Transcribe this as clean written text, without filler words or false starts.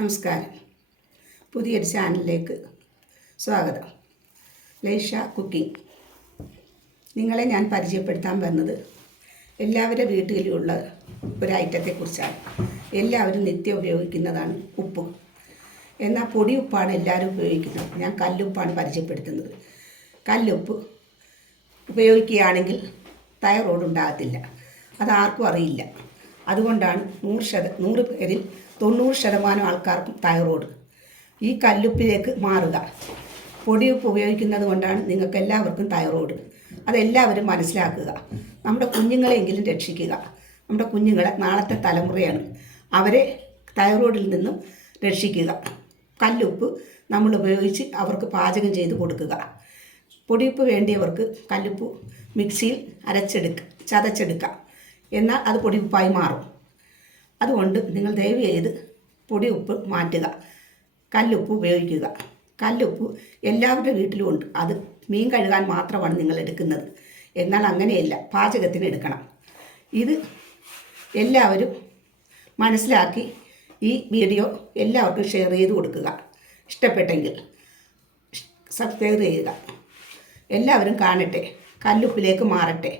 നമസ്കാരം. പുതിയൊരു ചാനലിലേക്ക് സ്വാഗതം. ലൈഷ കുക്കിംഗ്. നിങ്ങളെ ഞാൻ പരിചയപ്പെടുത്താൻ വന്നത് എല്ലാവരുടെ വീട്ടിലുള്ള ഒരു ഐറ്റത്തെക്കുറിച്ചാണ്. എല്ലാവരും നിത്യം ഉപയോഗിക്കുന്നതാണ് ഉപ്പ്. എന്നാൽ പൊടി ഉപ്പാണ് എല്ലാവരും ഉപയോഗിക്കുന്നത്. ഞാൻ കല്ലുപ്പാണ് പരിചയപ്പെടുത്തുന്നത്. കല്ലുപ്പ് ഉപയോഗിക്കുകയാണെങ്കിൽ തൈറോയ്ഡ് ഉണ്ടാകത്തില്ല. അതാർക്കും അറിയില്ല. അതുകൊണ്ടാണ് 100 പേരിൽ 90% ആൾക്കാർക്കും തൈറോയ്ഡ്. ഈ കല്ലുപ്പിലേക്ക് മാറുക. പൊടിയുപ്പ് ഉപയോഗിക്കുന്നത് കൊണ്ടാണ് നിങ്ങൾക്ക് എല്ലാവർക്കും തൈറോയ്ഡ്. അതെല്ലാവരും മനസ്സിലാക്കുക. നമ്മുടെ കുഞ്ഞുങ്ങളെങ്കിലും രക്ഷിക്കുക. നമ്മുടെ കുഞ്ഞുങ്ങളെ നാളത്തെ തലമുറയാണ്. അവരെ തൈറോയ്ഡിൽ നിന്നും രക്ഷിക്കുക. കല്ലുപ്പ് നമ്മൾ ഉപയോഗിച്ച് അവർക്ക് പാചകം ചെയ്ത് കൊടുക്കുക. പൊടിയുപ്പ് വേണ്ടിയവർക്ക് കല്ലുപ്പ് മിക്സിയിൽ ചതച്ചെടുക്കാം. എന്നാൽ അത് പൊടിയുപ്പായി മാറും. അതുകൊണ്ട് നിങ്ങൾ ദയവ് ചെയ്ത് പൊടിയുപ്പ് മാറ്റുക. കല്ലുപ്പ് ഉപയോഗിക്കുക. കല്ലുപ്പ് എല്ലാവരുടെ വീട്ടിലും ഉണ്ട്. അത് മീൻ കഴുകാൻ മാത്രമാണ് നിങ്ങൾ എടുക്കുന്നത്. എന്നാൽ അങ്ങനെയല്ല, പാചകത്തിന് എടുക്കണം. ഇത് എല്ലാവരും മനസ്സിലാക്കി ഈ വീഡിയോ എല്ലാവർക്കും ഷെയർ ചെയ്ത് കൊടുക്കുക. ഇഷ്ടപ്പെട്ടെങ്കിൽ സബ്സ്ക്രൈബ് ചെയ്യുക. എല്ലാവരും കാണട്ടെ, കല്ലുപ്പിലേക്ക് മാറട്ടെ.